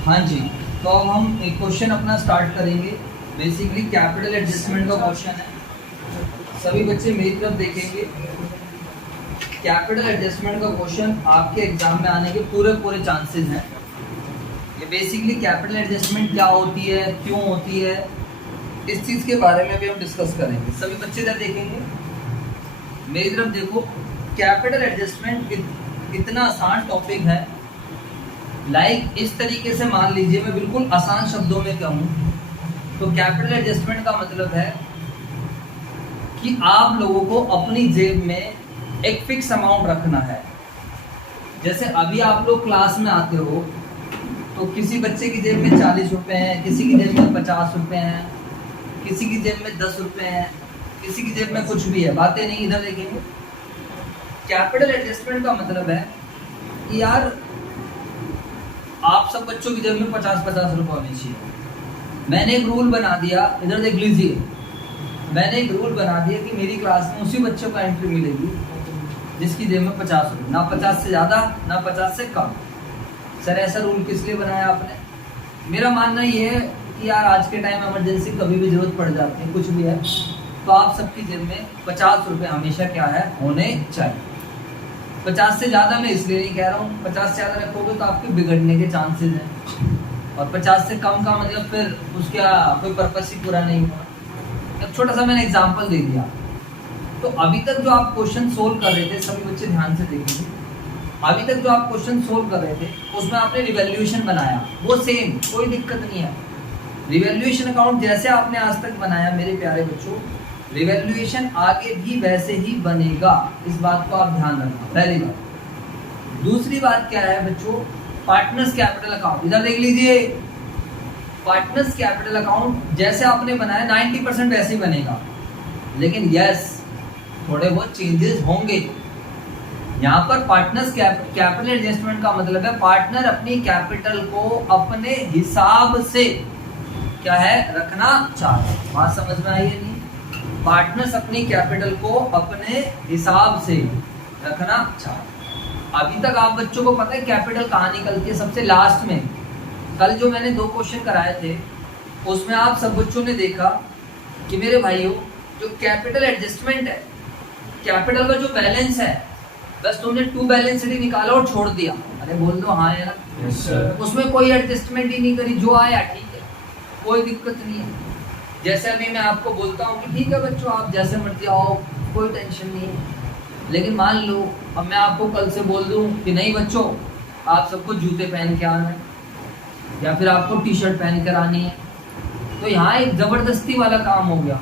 हाँ जी, तो अब हम एक क्वेश्चन अपना स्टार्ट करेंगे। बेसिकली कैपिटल एडजस्टमेंट का क्वेश्चन है। सभी बच्चे मेरी तरफ देखेंगे। कैपिटल एडजस्टमेंट का क्वेश्चन आपके एग्जाम में आने के पूरे चांसेस हैं। ये बेसिकली कैपिटल एडजस्टमेंट क्या होती है, क्यों होती है, इस चीज़ के बारे में भी हम डिस्कस करेंगे। सभी बच्चे इधर देखेंगे, मेरी तरफ देखो। कैपिटल एडजस्टमेंट इतना आसान टॉपिक है। इस तरीके से मान लीजिए, मैं बिल्कुल आसान शब्दों में कहूँ तो कैपिटल एडजस्टमेंट का मतलब है कि आप लोगों को अपनी जेब में एक फिक्स अमाउंट रखना है। जैसे अभी आप लोग क्लास में आते हो तो किसी बच्चे की जेब में 40 रुपए हैं, किसी की जेब में 50 रुपए हैं, किसी की जेब में 10 रुपए हैं, किसी की जेब में कुछ भी है। बातें नहीं, इधर देखेंगे। कैपिटल एडजस्टमेंट का मतलब है कि यार आप सब बच्चों की जेब में 50-50 रुपए होने चाहिए। मैंने एक रूल बना दिया, इधर देख लीजिए। मैंने एक रूल बना दिया कि मेरी क्लास में उसी बच्चों का एंट्री मिलेगी जिसकी जेब में 50 रुपये, ना 50 से ज़्यादा ना 50 से कम। सर ऐसा रूल किस लिए बनाया आपने? मेरा मानना ये है कि यार आज के टाइम इमरजेंसी कभी भी जरूरत पड़ जाती है, कुछ भी है, तो आप सबकी जेब में 50 रुपये हमेशा क्या है, होने चाहिए। 50 से ज़्यादा मैं इसलिए नहीं कह रहा हूँ, 50 से ज़्यादा रखोगे तो आपके बिगड़ने के चांसेस हैं, और 50 से कम का मतलब फिर उसका कोई पर्पस ही पूरा नहीं हुआ। एक छोटा सा मैंने एग्जांपल दे दिया। तो अभी तक जो आप क्वेश्चन सोल्व कर रहे थे, सभी बच्चे ध्यान से देखेंगे। अभी तक जो आप क्वेश्चन सोल्व कर रहे थे उसमें आपने रिवैल्यूएशन बनाया, वो सेम, कोई दिक्कत नहीं है। रिवैल्यूएशन अकाउंट जैसे आपने आज तक बनाया मेरे प्यारे बच्चों, रिवैल्यूएशन आगे भी वैसे ही बनेगा। इस बात को आप ध्यान रखना, पहली बात। दूसरी बात क्या है बच्चों, पार्टनर्स कैपिटल अकाउंट, इधर देख लीजिए। पार्टनर्स कैपिटल अकाउंट जैसे आपने बनाया 90% वैसे ही बनेगा, लेकिन यस थोड़े बहुत चेंजेस होंगे। यहाँ पर पार्टनर्स कैपिटल एडजस्टमेंट का मतलब है पार्टनर अपनी कैपिटल को अपने हिसाब से क्या है, रखना चाहते। बात समझ में आई है? नहीं, पार्टनर्स अपनी कैपिटल को अपने हिसाब से रखना चाहते। अभी तक आप बच्चों को पता है कैपिटल कहाँ निकलती है? सबसे लास्ट में। कल जो मैंने 2 क्वेश्चन कराए थे उसमें आप सब बच्चों ने देखा कि मेरे भाइयों जो कैपिटल एडजस्टमेंट है, कैपिटल का जो बैलेंस है, बस तुमने 2 बैलेंस शीट निकाला और छोड़ दिया। अरे बोल दो हाँ यार, yes, उसमें कोई एडजस्टमेंट ही नहीं करी, जो आया ठीक है, कोई दिक्कत नहीं है। जैसे अभी मैं आपको बोलता हूँ कि ठीक है बच्चों आप जैसे मर्जी आओ, कोई टेंशन नहीं है। लेकिन मान लो अब मैं आपको कल से बोल दूँ कि नहीं बच्चों आप सबको जूते पहन के आना है, या फिर आपको टी शर्ट पहन कर आनी है, तो यहाँ एक जबरदस्ती वाला काम हो गया।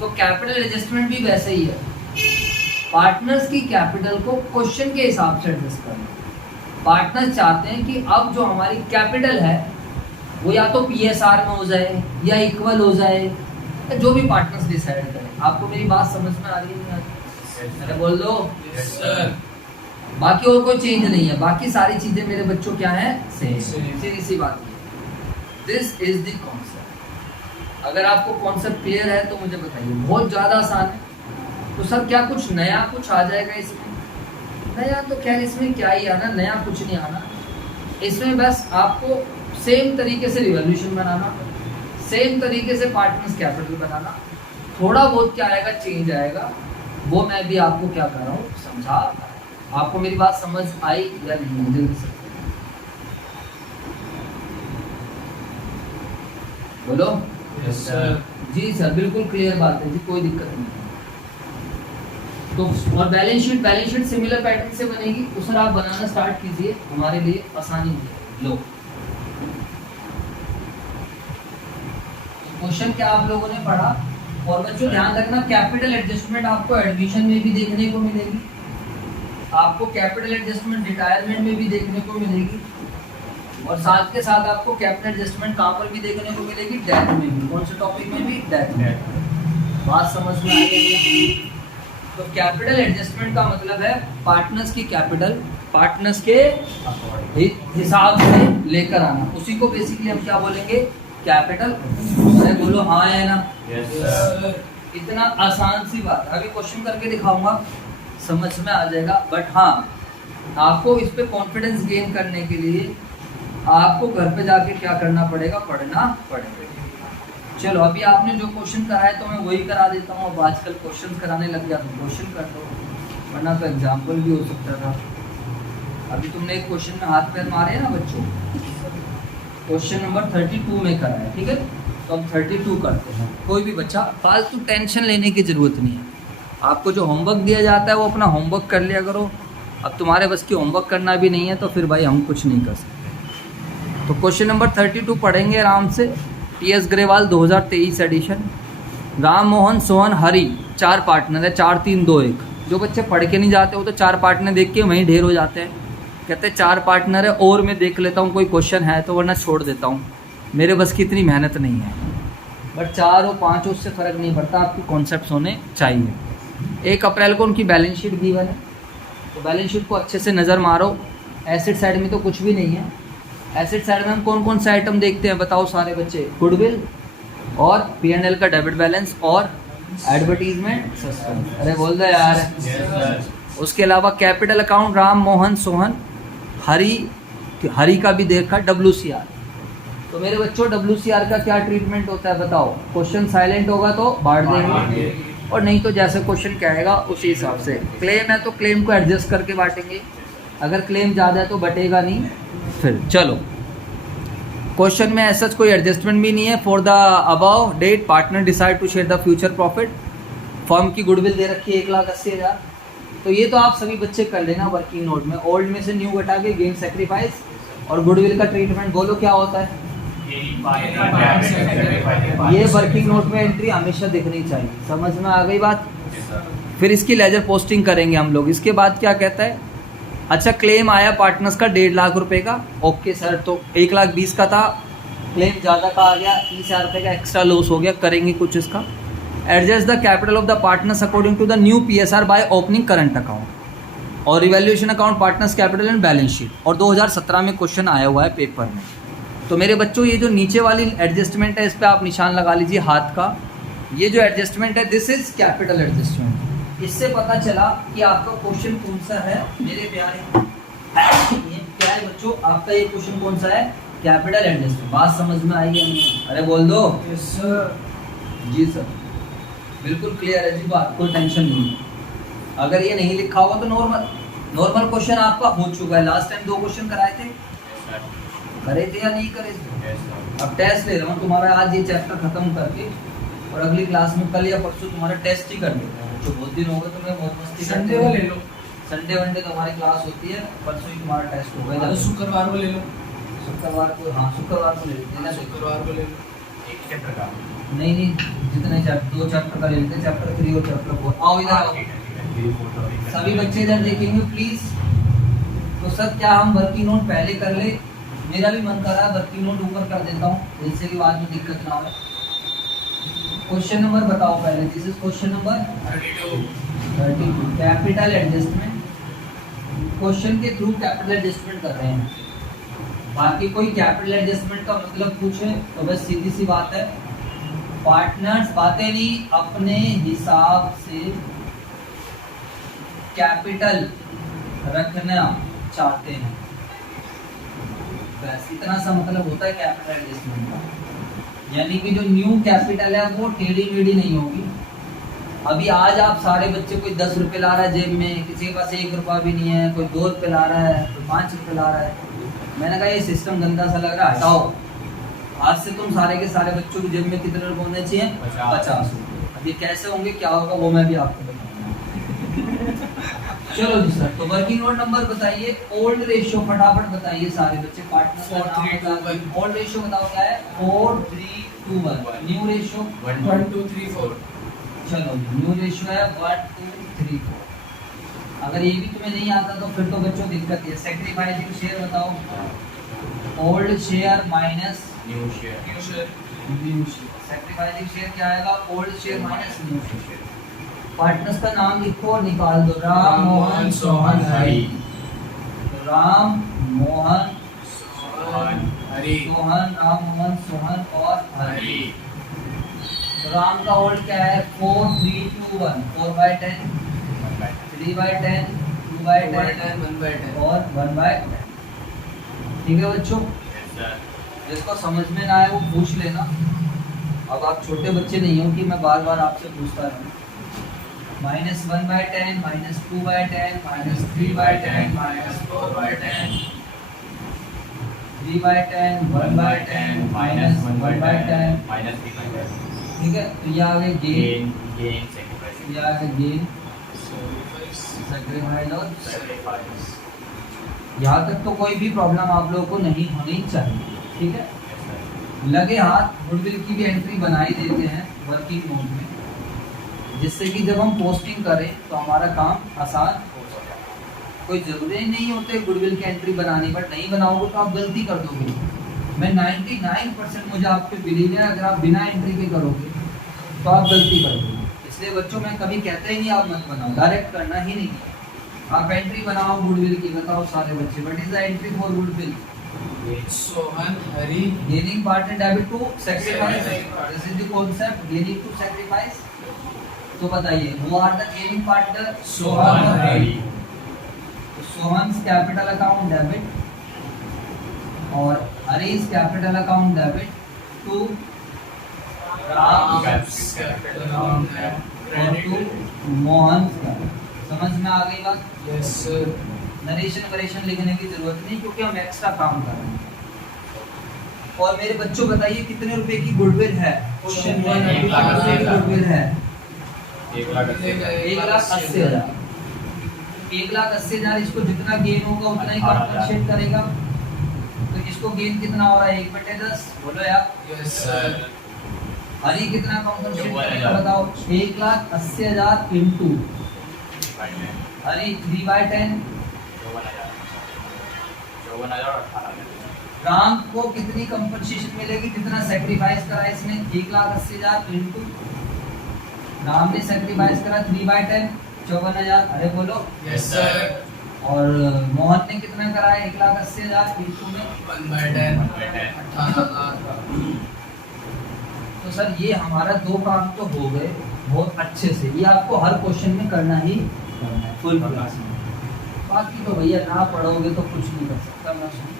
तो कैपिटल एडजस्टमेंट भी वैसे ही है। पार्टनर्स की कैपिटल को क्वेश्चन के हिसाब से एडजस्ट करना। पार्टनर्स चाहते हैं कि अब जो हमारी कैपिटल है वो या तो पीएसआर में हो जाए या इक्वल हो जाए, जो भी पार्टनर्स डिसाइड करें। आपको मेरी बात समझ में आ रही है? नहीं आ रही? अरे बोल दो yes, sir. बाकी और कोई चेंज नहीं है, बाकी सारी चीजें मेरे बच्चों क्या है, सेम। सीधी सी बात है। This is the concept. अगर आपको कॉन्सेप्ट क्लियर है तो मुझे बताइए। बहुत ज्यादा आसान है। तो सर क्या कुछ नया कुछ आ जाएगा इसमें? नया तो खैर इसमें क्या ही आना, नया कुछ नहीं आना इसमें। बस आपको सेम तरीके से रिवॉल्यूशन बनाना, सेम तरीके से पार्टनर्स कैपिटल बनाना। थोड़ा बहुत क्या आएगा, चेंज आएगा, वो मैं भी आपको क्या कर रहा हूँ, समझा। आपको मेरी बात समझ आई या नहीं? जल्दी से बोलो। Yes sir. जी सर, बिल्कुल क्लियर बात है जी, कोई दिक्कत नहीं। तो और बैलेंस शीट सिमिलर पैटर्न से बनेगी, तो सर आप बनाना स्टार्ट कीजिए, हमारे लिए आसानी है। लो क्वेश्चन क्या आप लोगों ने पढ़ा, और बच्चों ध्यान रखना कैपिटल एडजस्टमेंट आपको एडमिशन में भी देखने को मिलेगी, आपको कैपिटल एडजस्टमेंट रिटायरमेंट में भी देखने को मिलेगी, और साथ के साथ आपको कैपिटल एडजस्टमेंट कहाँ पर भी देखने को मिलेगी, डेथ में भी। कौन से टॉपिक में भी? डेथ में। बात समझ में आ गई? तो कैपिटल एडजस्टमेंट का मतलब है पार्टनर्स की कैपिटल पार्टनर्स के हिसाब से लेकर आना। उसी को बेसिकली हम क्या बोलेंगे, कैपिटल। अरे बोलो हाँ है ना? Yes sir. इतना आसान सी बात। अभी क्वेश्चन करके दिखाऊंगा, समझ में आ जाएगा। बट हाँ, आपको इस पे कॉन्फिडेंस गेन करने के लिए आपको घर पे जाके क्या करना पड़ेगा, पढ़ना पड़ेगा। चलो अभी आपने जो क्वेश्चन कराया तो मैं वही करा देता हूँ। अब आजकल क्वेश्चन कराने लग गया तो क्वेश्चन कर दो, वरना तो एग्जाम्पल भी हो सकता था। अभी तुमने एक क्वेश्चन में हाथ पैर मारे हैं ना बच्चों, क्वेश्चन नंबर 32 में कराया, ठीक है। तो हम 32 करते हैं। कोई भी बच्चा फालतू टेंशन लेने की ज़रूरत नहीं है। आपको जो होमवर्क दिया जाता है वो अपना होमवर्क कर लिया करो। अब तुम्हारे बस की होमवर्क करना भी नहीं है तो फिर भाई हम कुछ नहीं कर सकते। तो क्वेश्चन नंबर 32 पढ़ेंगे आराम से। टी.एस. ग्रेवाल 2023 एडिशन। राम मोहन सोहन हरी 4 पार्टनर है, 4 3 2 1। जो बच्चे पढ़ के नहीं जाते वो तो 4 पार्टनर देख के वहीं ढेर हो जाते हैं, कहते हैं 4 पार्टनर है और मैं देख लेता हूँ कोई क्वेश्चन है तो, वरना छोड़ देता हूँ, मेरे बस की इतनी मेहनत नहीं है। बट 4 और 5 उससे फ़र्क नहीं पड़ता, आपके कॉन्सेप्ट होने चाहिए। 1 अप्रैल को उनकी बैलेंस शीट गिवन है, तो बैलेंस शीट को अच्छे से नज़र मारो। एसेट साइड में तो कुछ भी नहीं है। एसेट साइड में हम कौन कौन से आइटम देखते हैं बताओ सारे बच्चे? गुडविल और P&L का डेबिट बैलेंस और एडवर्टीजमेंट सस्पेंस। अरे बोल दो यार। उसके अलावा कैपिटल अकाउंट राम मोहन सोहन हरी का भी देखा, WCR। तो मेरे बच्चों WCR का क्या ट्रीटमेंट होता है बताओ? क्वेश्चन साइलेंट होगा तो बांट देंगे, और नहीं तो जैसे क्वेश्चन कहेगा उसी हिसाब से। क्लेम है तो क्लेम को एडजस्ट करके बांटेंगे, अगर क्लेम ज़्यादा है तो बटेगा नहीं। फिर चलो क्वेश्चन में ऐसा कोई एडजस्टमेंट भी नहीं है। For the above date partner decide to share the future profit. Firm की गुडविल दे रखी है 1,80,000। तो ये तो आप सभी बच्चे कर लेना वर्किंग नोट में। ओल्ड में से न्यू घटा के गेन सेक्रीफाइस, और गुडविल का ट्रीटमेंट बोलो क्या होता है? ये वर्किंग नोट में एंट्री हमेशा दिखनी चाहिए। समझ में आ गई बात? फिर इसकी लेजर पोस्टिंग करेंगे हम लोग। इसके बाद क्या कहता है? अच्छा क्लेम आया पार्टनर्स का 1.5 लाख रुपए का। ओके सर, तो 1,20,000 का था, क्लेम ज़्यादा का आ गया, 30,000 रुपये का एक्स्ट्रा लॉस हो गया, करेंगे कुछ इसका। Adjust the capital of the partners according to the new PSR by opening current account और revaluation account partners capital and balance sheet. और 2017 में क्वेश्चन आया हुआ है पेपर में। तो मेरे बच्चों ये जो नीचे वाली एडजस्टमेंट है इस पर आप निशान लगा लीजिए हाथ का। ये जो एडजस्टमेंट है दिस इज कैपिटल एडजस्टमेंट। इससे पता चला कि आपका क्वेश्चन कौन सा है मेरे प्यारे। ये क्या है बच्चों? आपका ये क्वेश्चन कौन सा है? Capital adjustment. बात समझ में आई है? अरे बोल दो। Yes sir. जी सर, बिल्कुल क्लियर है जी बात, कोई टेंशन नहीं है। अगर ये नहीं लिखा होगा तो नॉर्मल क्वेश्चन आपका हो चुका है। लास्ट टाइम 2 क्वेश्चन कराए थे, करे थे या नहीं करे थे? अब टेस्ट ले रहा हूँ तुम्हारा। आज ये चैप्टर खत्म करके और अगली क्लास में कल या परसों तुम्हारा टेस्ट ही कर देते हैं। जो बहुत दिन हो गए तुम्हें बहुत मस्ती संडे को ले लो। संडे वनडे तो हमारी क्लास होती है, परसों ही तुम्हारा टेस्ट होगा। शुक्रवार को ले लो। शुक्रवार को? हाँ शुक्रवार को ले लेते हैं। शुक्रवार को ले लो। एक चैप्टर का नहीं जितने चैप्टर 2 चैप्टर का ले लेते हैं, चैप्टर 3 और चैप्टर 4। आओ इधर आओ सभी बच्चे, इधर देखेंगे प्लीज। तो सर क्या हम वर्किंग नोट पहले कर ले? मेरा भी मन कर रहा है वर्किंग नोट ऊपर कर देता हूँ, जिससे कि बाद में दिक्कत ना हो। क्वेश्चन नंबर बताओ पहले। This is question number 32 capital adjustment. Question के थ्रू कैपिटल एडजस्टमेंट कर रहे हैं। बाकी कोई कैपिटल एडजस्टमेंट का मतलब पूछे तो बस सीधी सी बात है, पार्टनर्स बातें नहीं, अपने हिसाब से कैपिटल रखना चाहते हैं, बस इतना सा मतलब होता है कैपिटल एडजस्टमेंट का। यानी कि जो न्यू कैपिटल है वो टेढ़ी मेढ़ी नहीं होगी। अभी आज आप सारे बच्चे, कोई 10 रुपये ला रहा है जेब में, किसी के पास 1 रुपया भी नहीं है, कोई 2 रुपये ला रहा है, कोई 5 रुपये ला रहा है। मैंने कहा ये सिस्टम गंदा सा लग रहा है, हटाओ। आज से तुम सारे के सारे बच्चों की जेब में कितने रुपये होने चाहिए? 50 रुपये। अब ये कैसे होंगे, क्या होगा, वो मैं भी आपको बताऊंगा। चलो जी सर, तो वर्किंग नोट नंबर बताइए। ओल्ड रेशियो फटाफट बताइए सारे बच्चे। पार्टनर का नाम बताओ। ओल्ड रेशियो बताओ क्या है? 4 3 2 1। New ratio 1 2 3 4। चलो न्यू रेशियो है 1 2 3 4। अगर ये भी तुम्हें नहीं आता तो फिर तो बच्चों दिक्कत है। सैक्रिफाइसिंग शेयर बताओ। Old share minus new share. New share. New share. Sacrificing share क्या आएगा? Old share minus new share. Partners का नाम लिखो और निकाल दो। राम मोहन सोहन हरी। राम मोहन सोहन हरी। सोहन, राम मोहन सोहन और हरी। तो राम का ओल्ड क्या है? 4 3 2 1। 4/10, 3/10, 2/10 1/10 और 1/10। ठीक है बच्चों, सर जिसको समझ में ना आए वो पूछ लेना। अब आप छोटे बच्चे नहीं हो कि मैं बार बार आपसे पूछता रहूँ। -1/10, -2/10, -3/10, -4/10, 3/10, 1/10, -1/10। -3/10 ठीक है, तो ये आ गए गेन, गेन सेक्रीफाइस ये आ गए गेन, sacrifice, सैक्रिफाइस और सेक्रीफाइस। यहाँ तक तो कोई भी प्रॉब्लम आप लोगों को नहीं होनी चाहिए। ठीक है, यस सर। लगे हाथ गुडविल की भी एंट्री बना ही देते हैं वर्किंग मोड में, जिससे कि जब हम पोस्टिंग करें तो हमारा काम आसान हो जाए। कोई ज़रूरी नहीं होते गुडविल की एंट्री बनानी, बट नहीं बनाओगे तो आप गलती कर दोगे। मैं 99% मुझे आप पे बिलीव है, अगर आप बिना एंट्री के करोगे तो आप गलती कर दोगे। इसलिए बच्चों में कभी कहता ही नहीं आप मत बनाओ, डायरेक्ट करना ही नहीं है। आप एंट्री बनाओ गुडविल की, बताओ सारे बच्चे, what is the entry for goodwill? Sohan, Hari, Gaining part and debit to sacrifice. This is the concept, gaining to sacrifice. तो बताइए, who are the gaining partner? Sohan, Hari. तो Sohan's capital account debit और Hari's capital account debit to Ram's capital account and और to credit. Mohan's capital। समझ में आ गई बात? Yes, sir. Narration वरेशन लिखने की जरूरत नहीं, क्योंकि हम एक्स्ट्रा काम कर रहे हैं। और मेरे बच्चों बताइए कितने रुपए की गुडविल है? क्वेश्चन में 1 लाख कितने रुपए की गुडविल है? 1,80,000। 1,80,000। 1,80,000 इसको जितना गेन होगा उतना ही कॉम्पनसेट करेगा। तो इसको गेन कितना हो रहा है? 1/10। बोलो यार। Yes, sir. हरी कितना कॉम्पनसेट 54,000। करेगा बताओ? 1,80,000 इंटू हरी 3/10। 54,000 राम को कितनी कंपनसेशन मिलेगी जितना सेक्रीफाइस करा इसने? 1,80,000 इंटू राम ने सेक्रीफाइस करा 3/10, 54,000। अरे बोलो। Yes, sir. और मोहन ने कितना करा है? 1,80,000 इंटू में 1/10, 18,000. तो सर ये हमारा दो काम तो हो गए बहुत अच्छे से। ये आपको हर क्वेश्चन में करना ही करना है फुल क्लास में। बाकी तो भैया ना पढ़ोगे तो कुछ नहीं कर सकता मैं उसमें।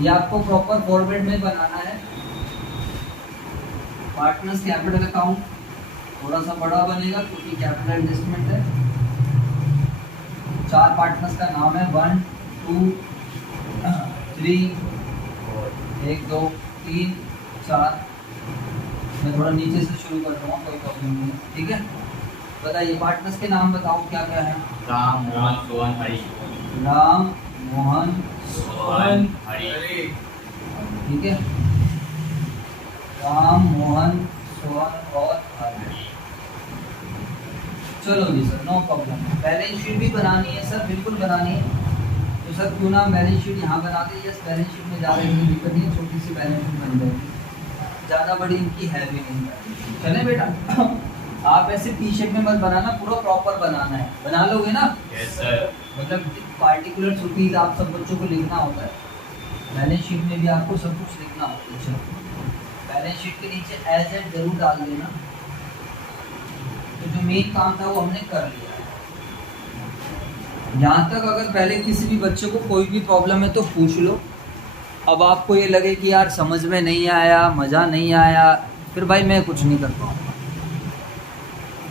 ये आपको प्रॉपर फॉर्मेट में बनाना है। पार्टनर्स कैपिटल अकाउंट थोड़ा सा बड़ा बनेगा क्योंकि कैपिटल एडजस्टमेंट है। 4 पार्टनर्स का नाम है 1 2 3, 1 2 3 4। मैं थोड़ा नीचे से शुरू कर दूँगा, कोई प्रॉब्लम नहीं है। ठीक है, बताइए पार्टनर्स के नाम बताओ क्या क्या है? राम, मोहन, सोहन, हरी। राम, मोहन, Sohan, हरी। Hari. ठीक है, राम, मोहन, सोहन और हरी। चलो जी sir, no problem. Balance sheet भी बनानी है सर, बिल्कुल बनानी है। तो सर क्यों ना बैलेंस शीट यहाँ बना दें? यस, बैलेंस शीट में ज़्यादा इतनी दिक्कत नहीं है, छोटी सी बैलेंस शीट बन जाएगी, ज़्यादा बड़ी इनकी है भी नहीं। चले बेटा, आप ऐसे टी शर्ट में मत बनाना, पूरा प्रॉपर बनाना है। बना लोगे ना? Yes sir. मतलब पार्टिकुलर रुपीज आप सब बच्चों को लिखना होता है। बैलेंस शीट में भी आपको सब कुछ लिखना होता है। चलो, बैलेंस शीट के नीचे एज एड जरूर डाल देना। तो जो मेन काम था वो हमने कर लिया है। यहाँ तक अगर पहले किसी भी बच्चे को कोई भी प्रॉब्लम है तो पूछ लो। अब आपको ये लगे कि यार समझ में नहीं आया, मज़ा नहीं आया, फिर भाई मैं कुछ नहीं कर पाऊँगा।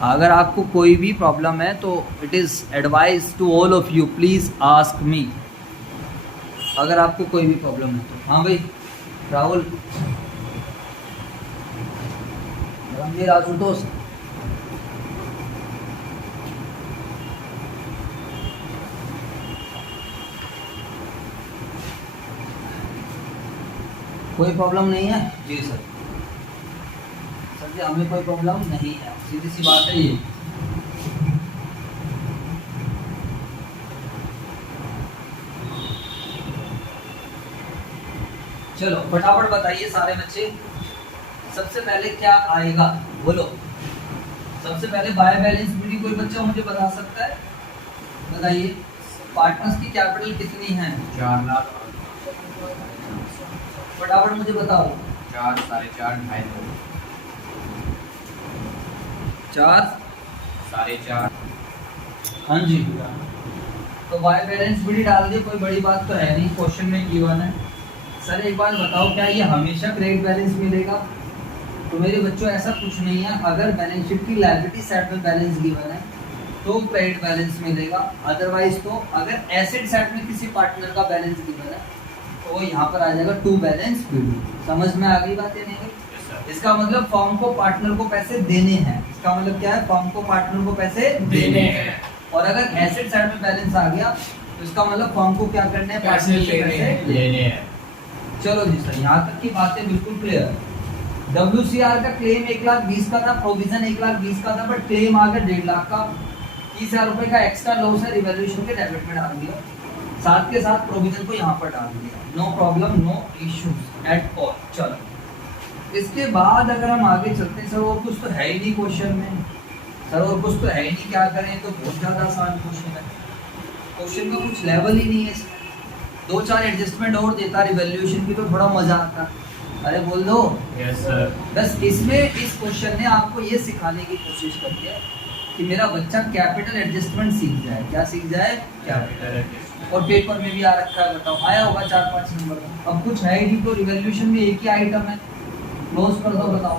अगर आपको कोई भी प्रॉब्लम है तो it is advice to all of you, please ask me. अगर आपको कोई भी प्रॉब्लम है तो। हाँ भाई राहुल, रणवीर, आशुतोष, कोई प्रॉब्लम नहीं है? जी सर। सर जी हमें कोई प्रॉब्लम नहीं है, सीधी सी बात है ये। चलो फटाफट बताइए सारे बच्चे, सबसे पहले क्या आएगा बोलो? सबसे पहले बाय बैलेंस मीटिंग कोई बच्चा मुझे बता सकता है? बताइए पार्टनर्स की कैपिटल कितनी है? 4 लाख। फटाफट मुझे बताओ। 4, 4.5, 2.5। 4, 4.5। हाँ जी। तो बाय बैलेंस भी डाल दिए, कोई बड़ी बात तो है नहीं, क्वेश्चन में गिवन है। सर एक बात बताओ, क्या ये हमेशा क्रेडिट बैलेंस मिलेगा? तो मेरे बच्चों ऐसा कुछ नहीं है। अगर बैलेंस शीट की लायबिलिटी साइड में बैलेंस गिवन है तो क्रेडिट बैलेंस मिलेगा, अदरवाइज तो अगर एसेट साइड में किसी पार्टनर का बैलेंस गिवन है तो यहाँ पर आ जाएगा टू बैलेंस बिल्ड। समझ में आ गई बातें नहीं गई? इसका मतलब फर्म को पार्टनर को पैसे देने हैं। इसका मतलब क्या है? फर्म को पार्टनर को पैसे देने हैं। और अगर एसेट साइड में बैलेंस आ गया तो इसका मतलब फर्म को क्या करने हैं? पैसे लेने हैं। चलो जी सर, यहाँ तक की बातें बिल्कुल क्लियर। WCR का क्लेम 1,20,000 का था, प्रोविजन 1,20,000 का था, बट क्लेम आ गया 1.5 लाख का। 30,000 रुपए का एक्स्ट्रा लॉस है, रिवैल्यूएशन के डेबिट में डाल दिया, साथ के साथ प्रोविजन को यहाँ पर डाल दिया। No problem, no issues at all. चलो इसके बाद अगर हम आगे चलते हैं, सर और कुछ तो है ही नहीं क्वेश्चन में। सर और कुछ तो है ही नहीं, क्या करें? तो बहुत ज़्यादा आसान क्वेश्चन है। क्वेश्चन का कुछ लेवल ही नहीं है इसमें। 2-4 एडजस्टमेंट और देता रिवैल्यूएशन की तो थोड़ा मजा आता। अरे बोल दो। Yes sir. बस इसमें इस क्वेश्चन ने आपको ये सिखाने की कोशिश करी है कि मेरा बच्चा कैपिटल एडजस्टमेंट सीख जाए। क्या सीख जाए? कैपिटल। और पेपर में भी आ रखा है, बताओ आया होगा 4-5 नंबर का। अब कुछ है ही नहीं तो रिवैल्यूएशन में एक ही आइटम है, क्लोज कर दो। बताओ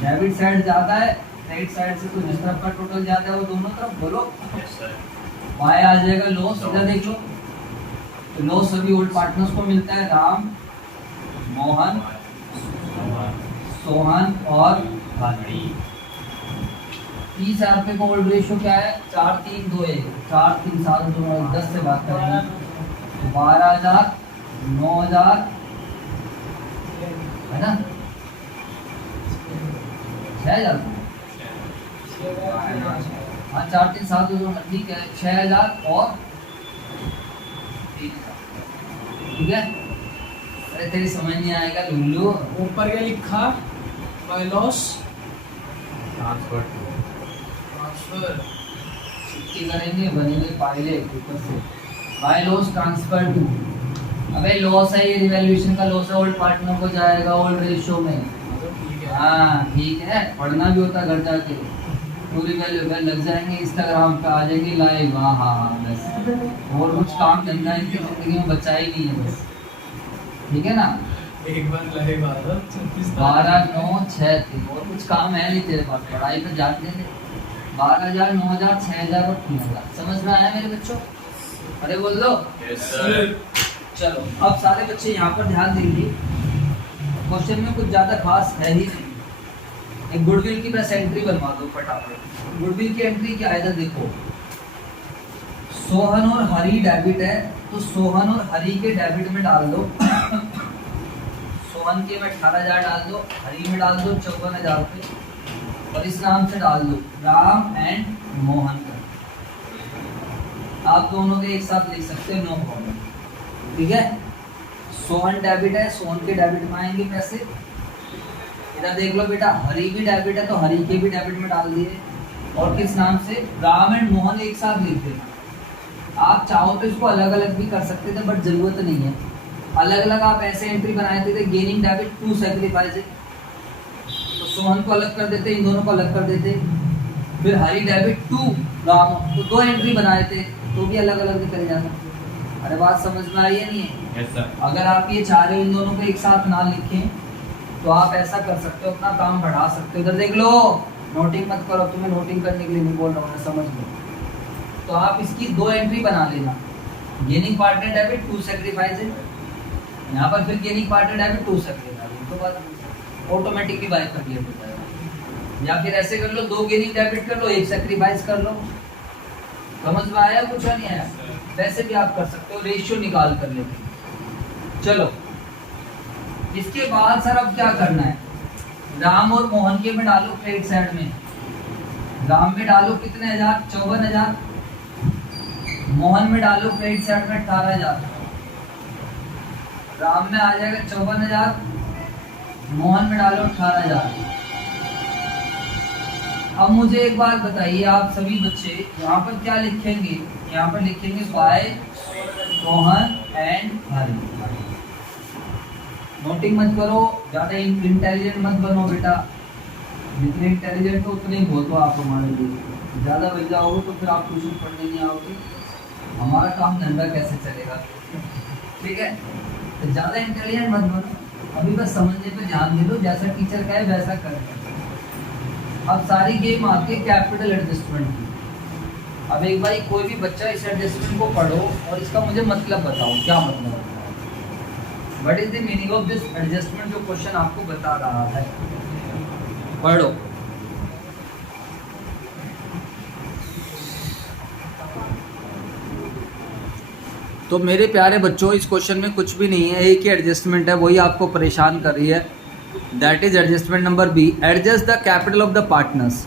डेबिट साइड ज्यादा है, क्रेडिट साइड से तो जिस तरफ का टोटल ज्यादा है वो दोनों तरफ बोलो। Yes sir. बाय आ जाएगा लॉस, इधर देख लो। तो लॉस सभी ओल्ड पार्टनर्स को मिलता है, राम, मोहन, सोहन और भानी। 30,000 रुपये का ओल्ड रेशियो क्या है? 4-3-2-1, 4-3-7-2-9, 10 से बात करेंगे। 12,000, 9,000 है ना, 6,000। हाँ 4-3-7-2-9 ठीक है, 6,000 और 3,000। ठीक है? अरे तेरी समझ नहीं आएगा लुल्लू। ऊपर क्या लिखा? बाय लॉस ट्रांसफर छुट्टी करेंगे, बनेंगे फाइलें ऊपर से। बाय लॉस ट्रांसफर टू, अबे लॉस है ये, रिवैल्यूएशन का लॉस है, ओल्ड पार्टनर को जाएगा ओल्ड रेशियो में। ठीक है। हाँ ठीक है, पढ़ना भी होता घर जाके। पूरी वैल्यू लग जाएंगे, इंस्टाग्राम पे आ जाएंगे लाइव। हाँ हाँ बस, और कुछ काम धंधा इनकी जिंदगी में बचा ही नहीं है बस। ठीक है ना? एक बार लगे 12, 9, 6, 3 और कुछ काम है नहीं तेरे पास, पढ़ाई पे जाते हैं। 12,000, 9,000, 6,000 और 3,000। समझ में आया मेरे बच्चों? अरे बोल दो। Yes sir. चलो अब सारे बच्चे यहाँ पर ध्यान देंगे। क्वेश्चन में कुछ ज़्यादा खास है ही नहीं। एक गुडविल की बस एंट्री बनवा दो फटाफट। गुडविल की एंट्री क्या है? देखो, सोहन और हरी डेबिट है तो सोहन और हरी के डेबिट में डाल दो। सोहन के में 18,000 डाल दो, हरी में डाल दो 54,000 रुपये, और इस नाम से डाल दो राम एंड मोहन का। आप दोनों के एक साथ लिख सकते हो, नो प्रॉब्लम। ठीक है? सोहन डेबिट है, सोहन के डेबिट में आएंगे पैसे। इधर देख लो बेटा, हरी भी डेबिट है तो हरी के भी डेबिट में डाल दिए, और किस नाम से? राम एंड मोहन एक साथ लिख देना। आप चाहो तो इसको अलग अलग भी कर सकते थे, बट जरूरत नहीं है। अलग अलग आप ऐसे एंट्री बनाए थे, गेनिंग डेबिट टू सैक्रिफाइस, तो सोहन को अलग कर देते, इन दोनों को अलग कर देते। फिर हरी डेबिट टू राम, तो 2 एंट्री बनाए थे तो भी अलग अलग भी करे जाता। अरे बात समझ में आई है नहीं है? Yes sir. अगर आप ये चाह रहे हो इन दोनों को एक साथ ना लिखें तो आप ऐसा कर सकते हो, अपना काम बढ़ा सकते हो। इधर देख लो, नोटिंग मत करो, तुम्हें नोटिंग करने के लिए नहीं बोल रहा हूँ, समझ लो। तो आप इसकी 2 एंट्री बना लेना, gaining partner debit to sacrifice है, यहाँ पर फिर gaining partner debit to sacrifice, तो बात ऑटोमेटिकली बाय कर लिया हो जाएगा। या फिर ऐसे कर लो, 2 गेनिंग डेबिट कर लो, 1 सैक्रिफाइस कर लो। समझ में आया कुछ नहीं आया? वैसे भी आप कर सकते हो, रेशियो निकाल कर लेते। चलो इसके बाद सर अब क्या करना है? राम और मोहन के में डालो क्रेडिट साइड में। राम में डालो कितने हजार? 54,000। मोहन में डालो क्रेडिट साइड में 18,000। राम में आ जाएगा 54,000, मोहन में डालो 18,000। अब मुझे एक बात बताइए, आप सभी बच्चे यहाँ पर क्या लिखेंगे? यहाँ पर लिखेंगे by Mohan and Hari. Noting मत करो, ज्यादा इंटेलिजेंट मत बनो बेटा। जितने इंटेलिजेंट हो उतने ही बहुत हो आप हमारे लिए। ज्यादा बन जाओगे तो फिर आप ट्यूशन पढ़ने नहीं आओगे, हमारा काम धंधा कैसे चलेगा? ठीक है? तो ज़्यादा इंटेलिजेंट मत बनो, अभी बस समझने पे ध्यान दे दो, जैसा टीचर कहे वैसा कर। अब सारी गेम आती है कैपिटल एडजस्टमेंट की। अब एक बार कोई भी बच्चा इस एडजस्टमेंट को पढ़ो और इसका मुझे मतलब बताओ, क्या मतलब होता है, what is the meaning of this adjustment, जो क्वेश्चन आपको बता रहा है, पढ़ो। तो मेरे प्यारे बच्चों, इस क्वेश्चन में कुछ भी नहीं है, एक ही एडजस्टमेंट है, वही आपको परेशान कर रही है। That is adjustment number B, adjust the capital of the partners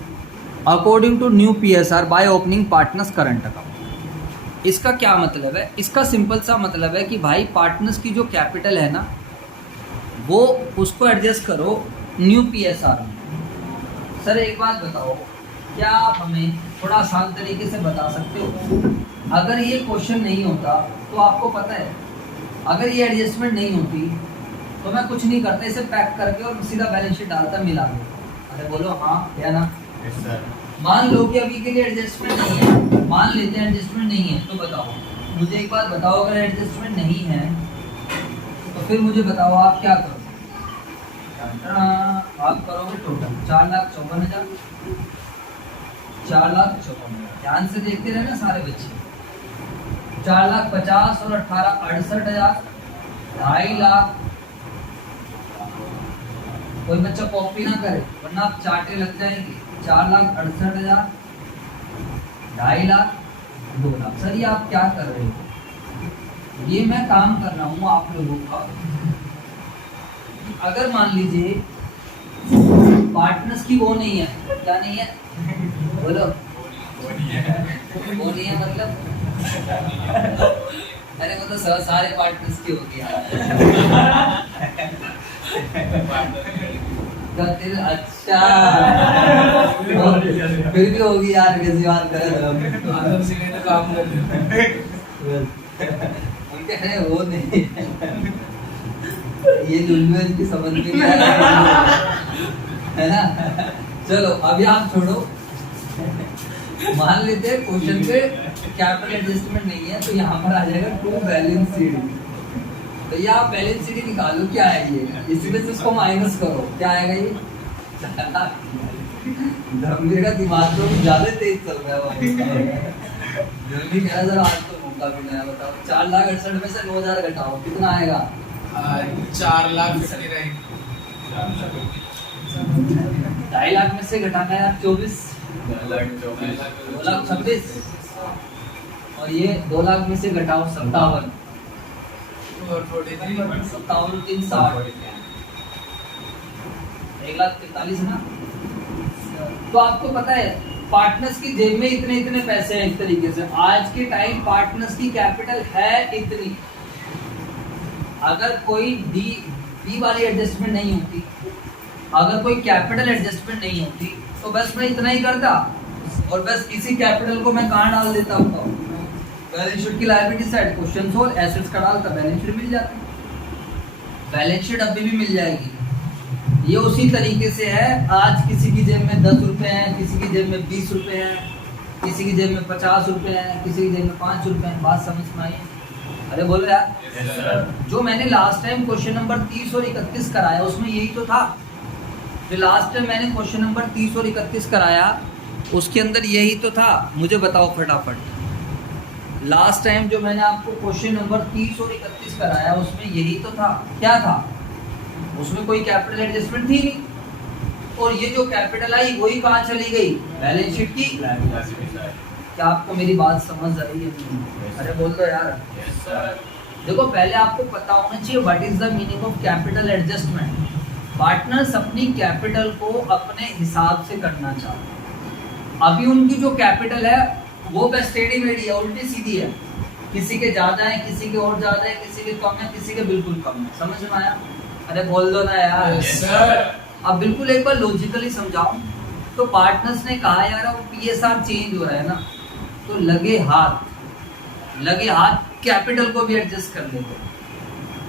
according to new PSR by opening partners current account. इसका क्या मतलब है? इसका सिंपल सा मतलब है कि भाई पार्टनर्स की जो कैपिटल है ना, वो उसको एडजस्ट करो न्यू PSR में। सर एक बात बताओ, क्या आप हमें थोड़ा आसान तरीके से बता सकते हो, अगर ये क्वेश्चन नहीं होता तो आपको पता है, अगर ये एडजस्टमेंट नहीं होती तो मैं कुछ नहीं करता, इसे पैक करके और सीधा बैलेंस शीट डालता, मिला के। अरे बोलो हाँ या ना। Yes sir. मान लो कि अभी के लिए एडजस्टमेंट नहीं है, मान लेते हैं एडजस्टमेंट नहीं है, तो बताओ मुझे एक बात बताओ, अगर एडजस्टमेंट नहीं है तो फिर मुझे बताओ आप क्या करोगे? आप करोगे टोटल 4,54,000, 4,54,000। ध्यान से देखते रहे ना सारे बच्चे, 4,50,000 और 18 68,000, 2.5 लाख। कोई बच्चा कॉपी ना करे वरना आप चाटे लग जाएंगे। 4,68,000, 2.5 लाख, 2 लाख। सर ये आप क्या कर रहे हो? ये मैं काम कर रहा हूँ आप लोगों का। अगर मान लीजिए पार्टनर्स की वो नहीं है, क्या नहीं है बोलो, वो नहीं है मतलब अरे वो तो सारे पार्टनर्स की होगी अच्छा फिर भी होगी यार, कैसी बात कर रहे हो? आदम सिंह ने काम कर दिया। उनके है वो नहीं, ये लुल्लू की समझ में नहीं आ रहा है ना। चलो अभी आप छोड़ो, मान लेते हैं क्वेश्चन पे कैपिटल एडजस्टमेंट नहीं है, तो यहाँ पर आ जाएगा टू बैलेंस शीट। तो ये आप बैलेंस शीट निकालो, क्या है ये, इसमें से उसको माइनस करो, क्या आएगा ये? धर्मवीर का दिमाग तो ज्यादा तेज चल रहा है। धर्मवीर कह रहा जरा आज तो मौका भी नहीं, बताओ 4,68,000 में से 9,000 घटाओ, कितना आएगा? 4,50,000 रहेगी। 2.5 लाख में से घटाना है 24, 2,26,000 और ये 2 लाख में से घटाओ 57, 57 3 60, 1,43,000 है ना। तो आपको पता है पार्टनर्स की जेब में इतने इतने पैसे हैं। इस तरीके से आज के टाइम पार्टनर्स की कैपिटल है इतनी, अगर कोई डी वाली एडजस्टमेंट नहीं होती, अगर कोई कैपिटल एडजस्टमेंट नहीं होती, तो बस मैं इतना ही करता और बस इसी कैपिटल को मैं कहाँ डाल देता हूँ, बैलेंस शीट की liability side, question solve, assets का डालता, बैलेंस शीट मिल जाती। बैलेंस शीट अभी भी मिल जाएगी। ये उसी तरीके से है, आज किसी की जेब में 10 रुपए हैं, किसी की जेब में 20 रुपए हैं, किसी की जेब में 50 रुपए हैं, किसी की जेब में 5 रुपए हैं। बात समझ में आई? अरे बोलो यार। जो मैंने लास्ट टाइम क्वेश्चन नंबर 30 और 31 कराया उसमें यही तो था। जो लास्ट टाइम मैंने क्वेश्चन नंबर 30 और 31 कराया उसके अंदर यही तो था। मुझे बताओ फटाफट, लास्ट टाइम जो मैंने आपको क्वेश्चन नंबर 30 और 31 कराया उसमें यही तो था। क्या था उसमें? कोई कैपिटल एडजस्टमेंट थी नहीं, और ये जो कैपिटल आई वही कहाँ चली गई? बैलेंस शीट की। क्या आपको मेरी बात समझ आ रही है? अरे बोल दो यार। देखो पहले आपको पता होना चाहिए what is the meaning of capital adjustment. Partners अपनी कैपिटल को अपने हिसाब से करना चाहते हैं। अभी उनकी जो कैपिटल है वो बस टेढ़ी मेढ़ी है, उल्टी सीधी है, किसी के ज्यादा है, किसी के और ज्यादा है, किसी के कम है, किसी के बिल्कुल कम है। समझ में आया? अरे बोल दो ना यार। अब बिल्कुल एक बार लॉजिकली समझाओ। तो पार्टनर्स ने कहा यार वो PSR चेंज हो रहा है ना, तो लगे हाथ कैपिटल को भी एडजस्ट कर लेते,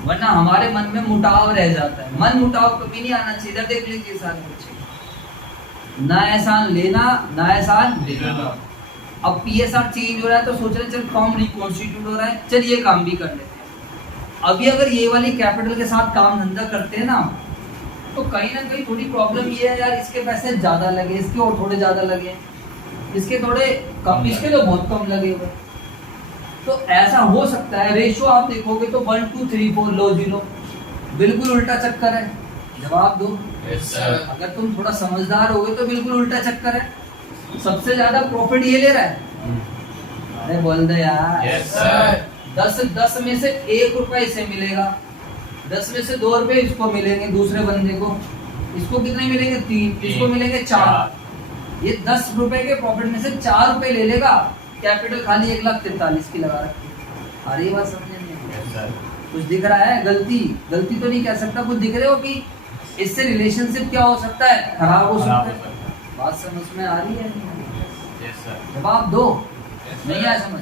वरना हमारे मन में मुटाव रह जाता है। मन मुटाव कभी नहीं आना चाहिए। देख लीजिए सारे बच्चे, ना एहसान लेना ना एहसान देना। अब PSR चेंज हो रहा है तो सोच रहे चल फॉर्म रिकॉन्स्टिट्यूट हो रहा है, चल ये काम भी कर लेते हैं। अभी अगर ये वाली कैपिटल के साथ काम धंधा करते हैं ना, तो कहीं ना कहीं थोड़ी प्रॉब्लम ये है यार, इसके पैसे ज्यादा लगे, इसके और थोड़े ज्यादा लगे, इसके थोड़े कम, इसके तो बहुत कम लगे हुए। तो ऐसा हो सकता है। रेशियो आप देखोगे तो 1 2 3 4 लो 0, बिल्कुल उल्टा चक्कर है। जवाब दो। Yes sir. अगर तुम थोड़ा समझदार होगे तो बिल्कुल उल्टा चक्कर है। सबसे ज्यादा प्रॉफिट ये ले रहा है। अरे बोल दे यार। Yes sir. 10 में से 1 रुपया इसे मिलेगा, 10 में से 2 रुपए इसको मिलेंगे, दूसरे बंदे को। इसको कितने मिलेंगे? 3। इसको मिलेंगे 4। ये 10 रुपए के प्रॉफिट में से 4 रुपए ले लेगा। कैपिटल खाली 1,43,000 की लगा रखी है। अरे ये बात समझे नहीं? Yes sir. कुछ दिख रहा है? गलती तो नहीं कह सकता, कुछ दिख रहे हो कि इससे रिलेशनशिप क्या हो सकता है? खराब हो सकता है। बात समझ में आ रही है? Yes sir. जवाब दो। नहीं आया समझ?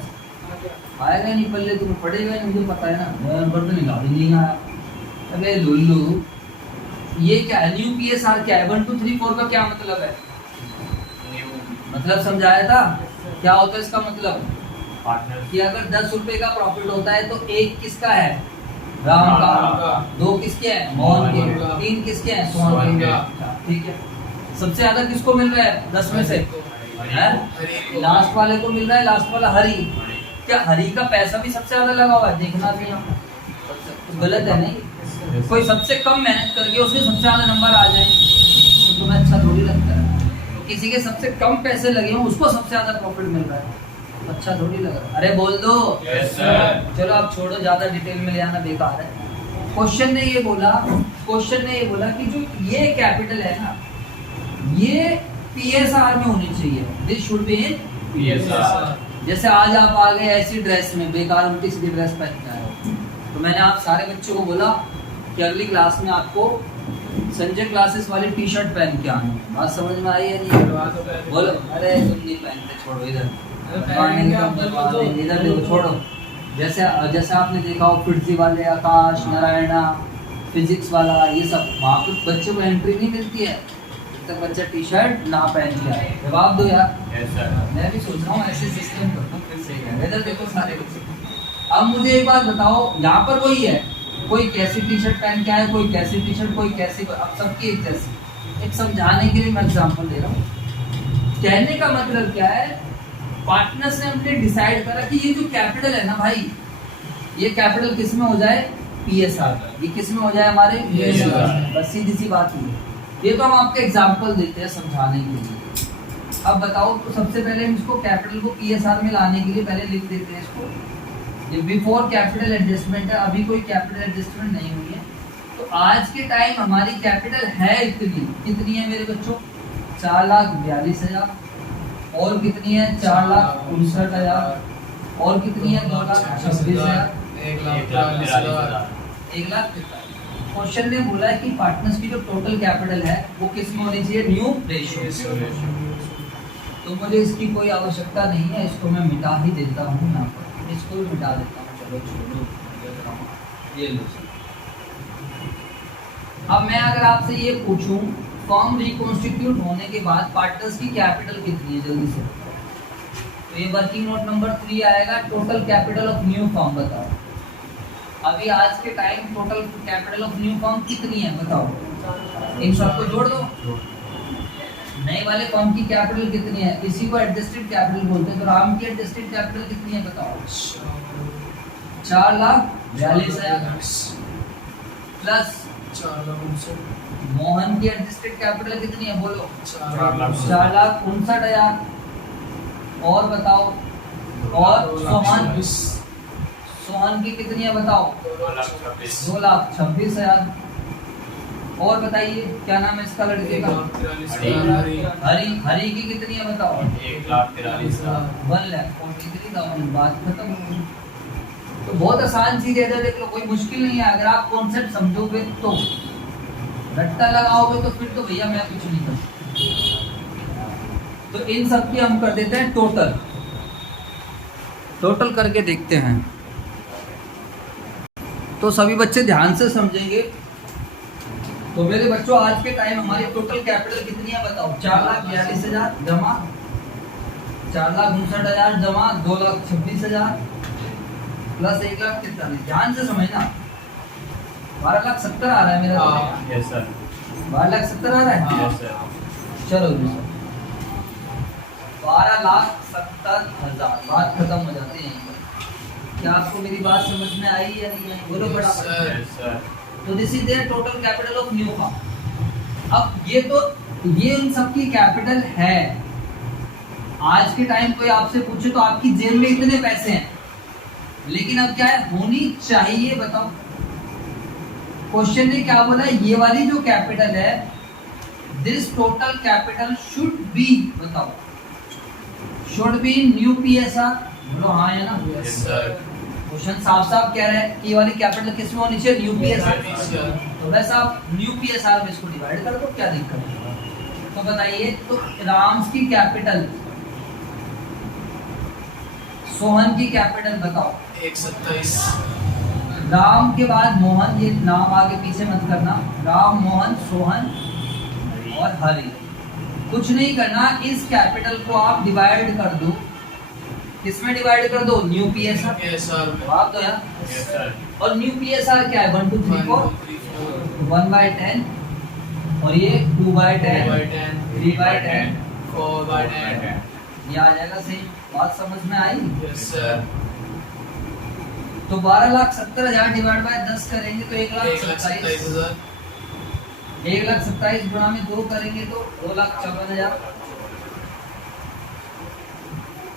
आएगा नहीं, पल्ले तुम्हें पड़ेगा नहीं, मुझे पता है ना। नंबर तो निकाल ही नहीं आया। अबे लुल्लू, ये क्या है? न्यू PSR क्या है? 1 2 3 4 का क्या मतलब है? मतलब समझाया था? क्या होता है इसका मतलब? पार्टनर कि अगर 10 रुपए का प्रॉफिट होता है तो 1 किसका है? राम का। 2 किसके हैं? मोहन के। 3 किसके हैं? सोहन के। ठीक है। सबसे ज्यादा किसको मिल रहा है 10 में से? लास्ट वाले को मिल रहा है। लास्ट वाला हरी। क्या हरी का पैसा भी सबसे ज्यादा लगा हुआ है? देखना चाहिए। तो गलत है नहीं? कोई सबसे कम मेहनत करके उसके सबसे ज्यादा नंबर आ जाए तो तुम्हें अच्छा थोड़ी लगता है। किसी के सबसे कम पैसे लगे हों, उसको सबसे ज्यादा प्रॉफिट मिल रहा है, अच्छा थोड़ी लग रहा है। अरे बोल दो। Yes sir. चलो आप छोड़ो, ज्यादा डिटेल में ले आना बेकार है। क्वेश्चन ने ये बोला कि जो ये कैपिटल है ना, ये PSR में होनी चाहिए। This should be in PSR। जैसे आज आप आ गए ऐसी ड्रेस में, बेकार उल्टी सीधी ड्रेस पहन के आए हो, तो मैंने आप सारे बच्चों को बोला कि अगली क्लास में आपको संजय क्लासेस वाली टी-शर्ट पहन के आनी है। बात समझ में आई है? नहीं बोलो। अरे तुम नहीं पहनते, छोड़ो इधर। इधर देखो, छोड़ो। जैसे आपने देखा हो फिटजी वाले, आकाश, नारायणा, फिजिक्स वाला, ये सब वहाँ पे बच्चों को एंट्री नहीं मिलती है जब तक बच्चा टी-शर्ट ना पहन के आए। जवाब दो यार। Yes sir. मैं भी सोच रहा हूँ ऐसे सिस्टम कर दूं, फिर सही है। इधर देखो सारे बच्चे। अब मुझे एक बात बताओ, यहाँ पर वही है, कोई कैसी टी-शर्ट पहन के आए, कोई कैसी टी-शर्ट, कोई कैसी, अब सबकी एक जैसी। एक समझाने के लिए मैं एग्जांपल दे रहा हूँ। कहने का मतलब क्या है? पार्टनर्स ने हमने डिसाइड करा कि ये जो कैपिटल है ना भाई, ये कैपिटल किस में हो जाए? PSR। ये किस में हो जाए? हमारे PSR। बस सीधी सी बात है। ये तो हम आपको एग्जांपल देते हैं समझाने के लिए। अब बताओ, तो सबसे पहले हम इसको कैपिटल को PSR में लाने के लिए पहले लिख देते हैं इसको। ये बिफोर कैपिटल एडजस्टमेंट है, अभी कोई कैपिटल एडजस्टमेंट नहीं हुई है। तो आज के टाइम हमारी कैपिटल है कितनी है मेरे बच्चों? 4,42,000। और कितनी है? 4,59,000। और कितनी है? 2,26,000। 1,43,000। 1,43,000। क्वेश्चन ने बोला है कि पार्टनर्स की जो टोटल कैपिटल है वो किस में होनी चाहिए? New ratio. तो मुझे इसकी कोई आवश्यकता नहीं है, इसको मैं मिटा ही देता हूँ यहाँ पर। इसको भी मिटा देता हूँ। चलो छोड़ो, ये लो। अब मैं अगर आपसे ये पूछूं, फॉर्म रिकॉन्स्टिट्यूट होने के बाद पार्टनर्स की कैपिटल कितनी है? जल्दी से। तो ये वर्किंग नोट नंबर 3 आएगा, total capital of new form बताओ। अभी आज के time total capital of new form कितनी है बताओ। इन सबको जोड़ दो। नए वाले फॉर्म की कैपिटल कितनी है? इसी को एडजस्टेड कैपिटल बोलते हैं। तो राम की एडजस्टेड कैपिटल कितनी है बताओ? 4,42,000 प्लस मोहन की एडजस्टेड कैपिटल कितनी है? बोलो। 4,59,000। और बताओ। और सोहन की कितनी है बताओ? 2,26,000। और बताइए क्या नाम है इसका लड़के का? हरी की कितनी है बताओ? 1,43,000। 1,43,000। बात खत्म। तो बहुत आसान चीज है, देख लो, कोई मुश्किल नहीं है। अगर आप कॉन्सेप्ट समझोगे तो, रट्टा लगाओगे तो फिर तो भैया मैं कुछ नहीं कर सकता। तो इन सब की हम कर देते हैं टोटल करके देखते हैं। तो सभी बच्चे ध्यान से समझेंगे। तो मेरे बच्चों, आज के टाइम हमारी टोटल कैपिटल कितनी है बताओ? 4,42,000 जमा 4,59,000 जमा 2,26,000 प्लस 1,43,000। ध्यान से समझना, 12,70,000 आ रहा है मेरा। हाँ। यस सर 12,70,000 आ रहा है। हाँ। यस सर चलो जी 12,70,000 बात खत्म हो जाती है यहीं पर। क्या आपको मेरी बात समझ में आई या नहीं आई? बोलो Yes, फटाफट। sir. यस सर तो this is there total capital of new firm. अब ये इन सब की कैपिटल है। आज के टाइम कोई आपसे पूछे तो आपकी जेब में इतने पैसे हैं, लेकिन अब क्या है, होनी चाहिए, बताओ। क्वेश्चन ने क्या बोला, ये वाली जो कैपिटल है, this total capital should be, बताओ, शुड बी न्यू पीएसआर। बोलो हाँ या ना। Yes, sir. क्वेश्चन साफ साफ कह रहा है कि ये वाली कैपिटल किस में होनी चाहिए, न्यू पीएसआर। Yes, sir. तो वैसा आप न्यू पीएसआर में इसको डिवाइड कर दो, क्या दिक्कत है। तो बताइए, तो राम्स की कैपिटल, सोहन की कैपिटल बताओ। 127. राम के बाद मोहन, ये नाम आगे पीछे मत करना, राम, मोहन, सोहन और हरि। कुछ नहीं करना, इस कैपिटल को आप डिवाइड कर दो, किसमें डिवाइड कर दो, न्यू पीएसआर। Yes, sir. जवाब दो यार। यस सर और न्यू पीएसआर क्या है, 1 2 3 4, 1/10, और ये 2/10, 2/10. 3/10, 4/10. ये आ जाएगा सही। बात समझ में आई। Yes, sir. तो 12,70,000 डिवाइड बाय 10 करेंगे तो 1,27,000, 1,27,000. 1,27,000 गुणा में 2 करेंगे तो 2,54,000।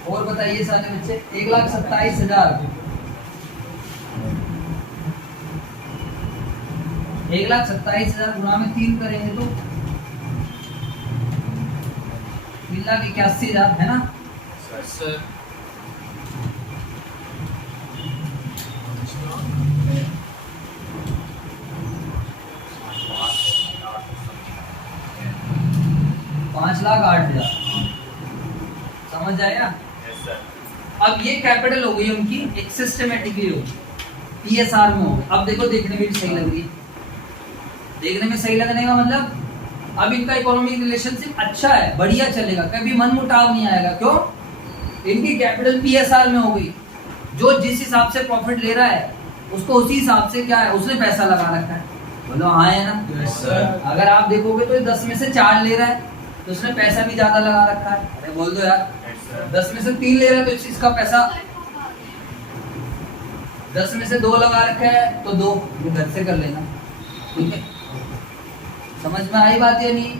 और बताइए सारे बच्चे, 1,27,000, 1,27,000 गुणा में 3 करेंगे तो 3,81,000 है ना। Yes, sir. पाँच लाख 8,000, समझ आया। यस सर अब ये कैपिटल हो गई उनकी, एक सिस्टमेटिकली हो पीएसआर में हो। अब देखो, देखने में भी सही लग रही है, देखने में सही लगने का मतलब अब इनका इकोनॉमिक रिलेशनशिप अच्छा है, बढ़िया चलेगा, कभी मन मुटाव नहीं आएगा। क्यों? इनकी कैपिटल पीएसआर में हो गई। जो जिस हिसाब से प्रॉफिट ले रहा है उसको उसी हिसाब से क्या है, उसने पैसा लगा रखा है। बोलो हाँ है ना। Yes, sir. अगर आप देखोगे तो 10 में से 4 ले रहा है तो उसने पैसा भी ज्यादा लगा रखा है। अरे बोल दो यार। यस सर 10 में से 3 ले रहा है तो इसका पैसा, 10 में से 2 लगा रखा है तो 2 ये घर से कर लेना, ठीक है। समझ में आई बात या नहीं?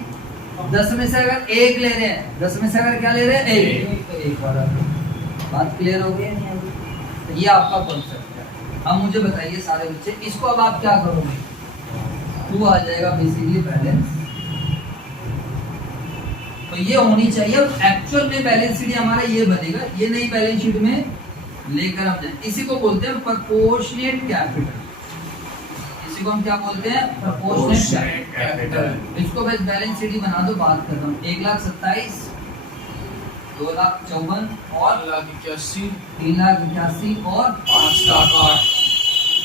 10 में से अगर 1 ले रहे हैं, 10 में से अगर क्या ले रहे हैं, 1, तो 1 वाला बात क्लियर हो गई या नहीं? तो ये आपका कॉन्सेप्ट है। अब मुझे बताइए सारे बच्चे, इसको अब आप क्या करोगे, 2 आ जाएगा बेसिकली बैलेंस। तो ये होनी चाहिए। अब एक्चुअल में बैलेंस शीट हमारा ये बनेगा, ये नई बैलेंस शीट में लेकर हम जाए। इसी को बोलते हैं प्रोपोर्शनेट कैपिटल। इसी को हम क्या बोलते हैं, प्रोपोर्शनेट कैपिटल। इसको बस बैलेंस शीट ही बना दो, बात खत्म। 1,27,000, 2,54,000 और 1,81,000. 3,81,000 और 5,08,000.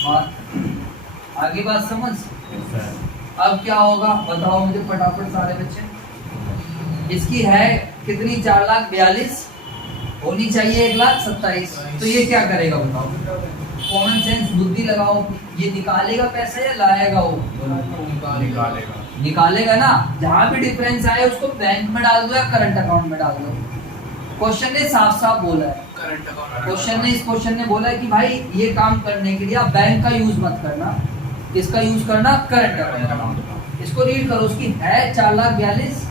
बात आगे, बात समझ। यस सर अब क्या होगा बताओ मुझे फटाफट सारे बच्चे। इसकी है कितनी, 4,42,000 होनी चाहिए, 1,27,000। तो ये क्या करेगा बताओ, कॉमन सेंस बुद्धि लगाओ, ये निकालेगा पैसा या लाएगा वो? निकालेगा निकालेगा ना। जहां भी डिफरेंस आए उसको बैंक में डाल दो या करंट अकाउंट में डाल दो। क्वेश्चन ने साफ साफ बोला है, Current account. क्वेश्चन ने इस क्वेश्चन ने बोला है कि भाई ये काम करने के लिए आप बैंक का यूज मत करना, किसका यूज करना, करंट अकाउंट। इसको रीड करो, उसकी है 4,42,000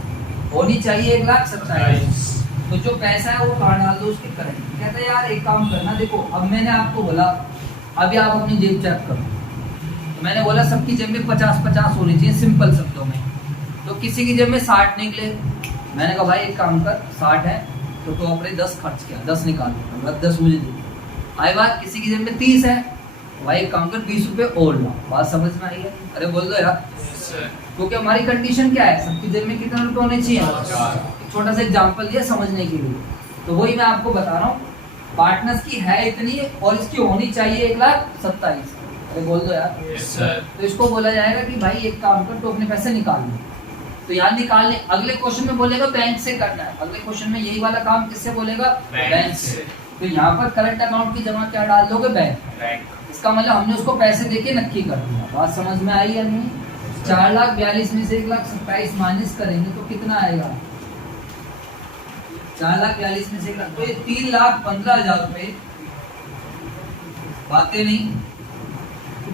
होनी चाहिए 1,27,000। तो जो पैसा है वो कहाँ डाल दो, उसके करंट। कहता है यार एक काम करना, देखो अब मैंने आपको बोला अभी आप अपनी जेब चेक करो, तो मैंने बोला सबकी जेब में 50-50 होनी चाहिए सिंपल शब्दों में। तो किसी की जेब में 60 निकले, मैंने कहा भाई एक काम कर 60 है तो अपने 10 खर्च किया, 10 निकाल, 10 मुझे दे। आई बात, किसी की जेब में 30 है, भाई एक काम कर 20 रुपए और ला। बात समझ में आई है? अरे बोल दो यार। Yes, sir. क्योंकि हमारी कंडीशन क्या है, सबकी जेब में कितने रुपए होने चाहिए। एक छोटा सा एग्जांपल दिया समझने के लिए, तो वही मैं आपको बता रहा हूँ। पार्टनर्स की है इतनी और इसकी होनी चाहिए 1,27,000। अरे बोल दो यार। Yes, sir. तो इसको बोला जाएगा कि भाई एक काम कर, तो अपने पैसे निकाल ले। तो यहाँ निकालने, अगले क्वेश्चन में बोलेगा बैंक से करना है, अगले क्वेश्चन में यही वाला काम किससे बोलेगा, बैंक बैंक से। तो यहाँ पर करंट अकाउंट की जमा क्या डाल दोगे, बैंक। इसका मतलब हमने उसको पैसे देके नक्की कर दिया। बात समझ में आई या नहीं? 4,42,000 में से 1,27,000 माइनस करेंगे तो कितना आएगा? 4,42,000 में से 1,00,000, तो ये 3,15,000 रुपए। बातें नहीं,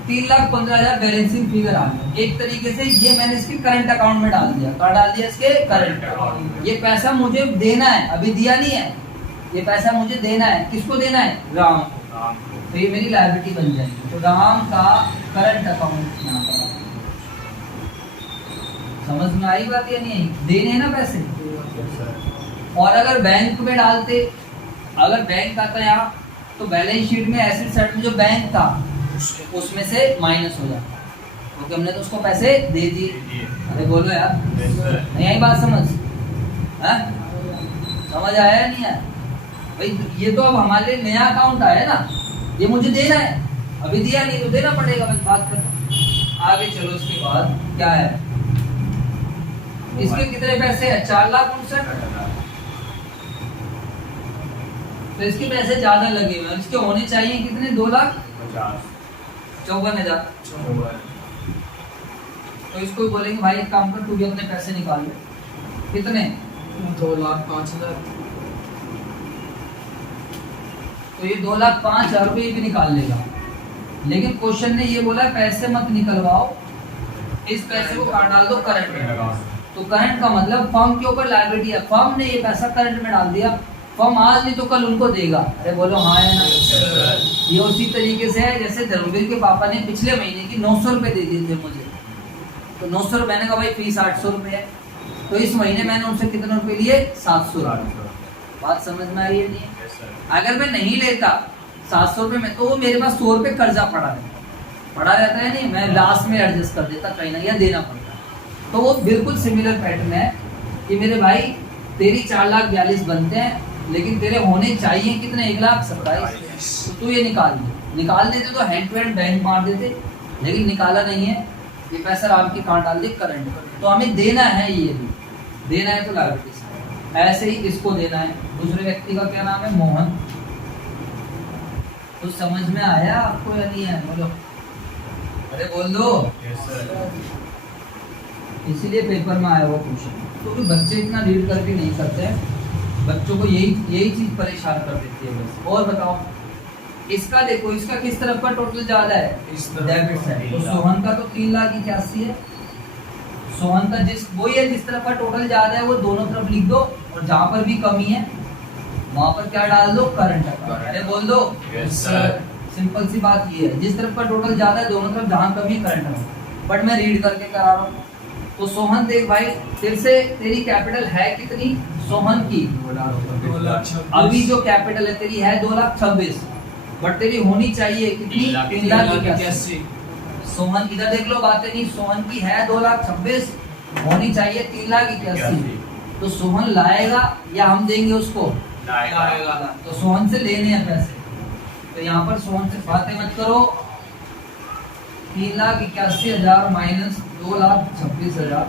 3,15,000 बैलेंसिंग फिगर आ गया। एक तरीके से ये मैंने इसके करंट अकाउंट में डाल दिया। कहाँ डाल दिया? इसके करंट। ये पैसा मुझे देना है, अभी दिया नहीं है। ये पैसा मुझे देना है, किसको देना है? राम। तो ये मेरी लायबिलिटी बन जाएगी। तो राम का करंट अकाउंट यहाँ पर आ गया। समझ में आई बात या नहीं आई? देने हैं ना पैसे। और अगर बैंक में डालते, अगर बैंक आता यहाँ, तो बैलेंस शीट में एसेट साइड में जो बैंक था उसमें से माइनस हो जाता, क्योंकि हमने तो उसको पैसे दे दिए। अरे बोलो यार, नहीं आई बात समझ? है? समझ आया या नहीं आया भाई? ये तो अब हमारे लिए नया अकाउंट आया ना, ये मुझे देना है, अभी दिया नहीं तो देना पड़ेगा। बस बात कर, आगे चलो। इसके बाद क्या है? इसके कितने पैसे है? 4,59,000। तो इसके पैसे ज्यादा लगे हुए हैं। इसके होने चाहिए कितने? 2,54,000। तो इसको बोलेंगे भाई एक काम कर, तू भी अपने पैसे निकाल ले। कितने? 2,05,000। तो ये 2,05,000 रुपये भी निकाल लेगा। लेकिन क्वेश्चन ने ये बोला पैसे मत निकलवाओ, इस पैसे को काट डाल दो करंट में। तो करंट का मतलब फर्म के ऊपर लायबिलिटी है, फर्म ने ये पैसा करंट में डाल दिया। फर्म आज नहीं तो कल उनको देगा। अरे बोलो हाँ है ना? ये उसी तरीके से है जैसे धर्मवीर के पापा ने पिछले महीने की 900 रुपए दे दिए थे मुझे। तो 900 रुपए, मैंने कहा भाई फीस 800 रुपए है, तो इस महीने मैंने उनसे कितने रुपए लिए? 700 रुपए। बात समझ में आई है नहीं? अगर मैं नहीं लेता 700 रुपए में, तो वो मेरे पास 100 रुपए कर्जा पड़ा रहता है नहीं, मैं लास्ट में एडजस्ट कर देता कहीं ना, या देना पड़ता। तो वो बिल्कुल सिमिलर पैटर्न है कि मेरे भाई तेरी 4,42,000 बनते हैं, लेकिन तेरे होने चाहिए कितने? 1,27,000। तो तू ये निकाल देते तो हैंड टू हैंड बैंक मार देते, लेकिन निकाला नहीं है। ये पैसा राम की कहाँ डाल दे? करंट। तो हमें देना है, ये भी देना है तो लायबिलिटी। ऐसे ही इसको देना है। दूसरे व्यक्ति का क्या नाम है? मोहन। तो समझ में आया आपको या नहीं है? बोलो, अरे बोल दो। इसीलिए पेपर में आया वो क्वेश्चन, क्योंकि बच्चे इतना रीड करके नहीं करते हैं। बच्चों को यही चीज परेशान कर देती है बस। और बताओ, इसका देखो, इसका किस तरफ का टोटल ज्यादा है? Debit side. तो सोहन का तो 3,81,000 है। सोहन का वही है, जिस तरफ का टोटल ज्यादा है वो दोनों तरफ लिख दो, और जहाँ पर भी कमी है वहां पर क्या डाल दो? Current account. अरे बोल दो। सिंपल सी बात ये है, जिस तरफ का टोटल ज्यादा है दोनों तरफ जहाँ कमी है करंट अकाउंट। बट मैं रीड करके करा रहा हूँ। तो सोहन देख भाई, फिर से तेरी कैपिटल है कितनी? सोहन की अभी जो कैपिटल है तेरी है 2,26,000, बट तेरी होनी चाहिए कितनी? 3,81,000। सोहन इधर देख लो, बातें नहीं। सोहन की है 2,26,000, होनी चाहिए 3,81,000। तो सोहन लाएगा या हम देंगे उसको? लाएगा। तो सोहन से लेने हैं पैसे। तो यहाँ पर सोहन से बातें मत करो। 3,81,000 माइनस 2,26,000,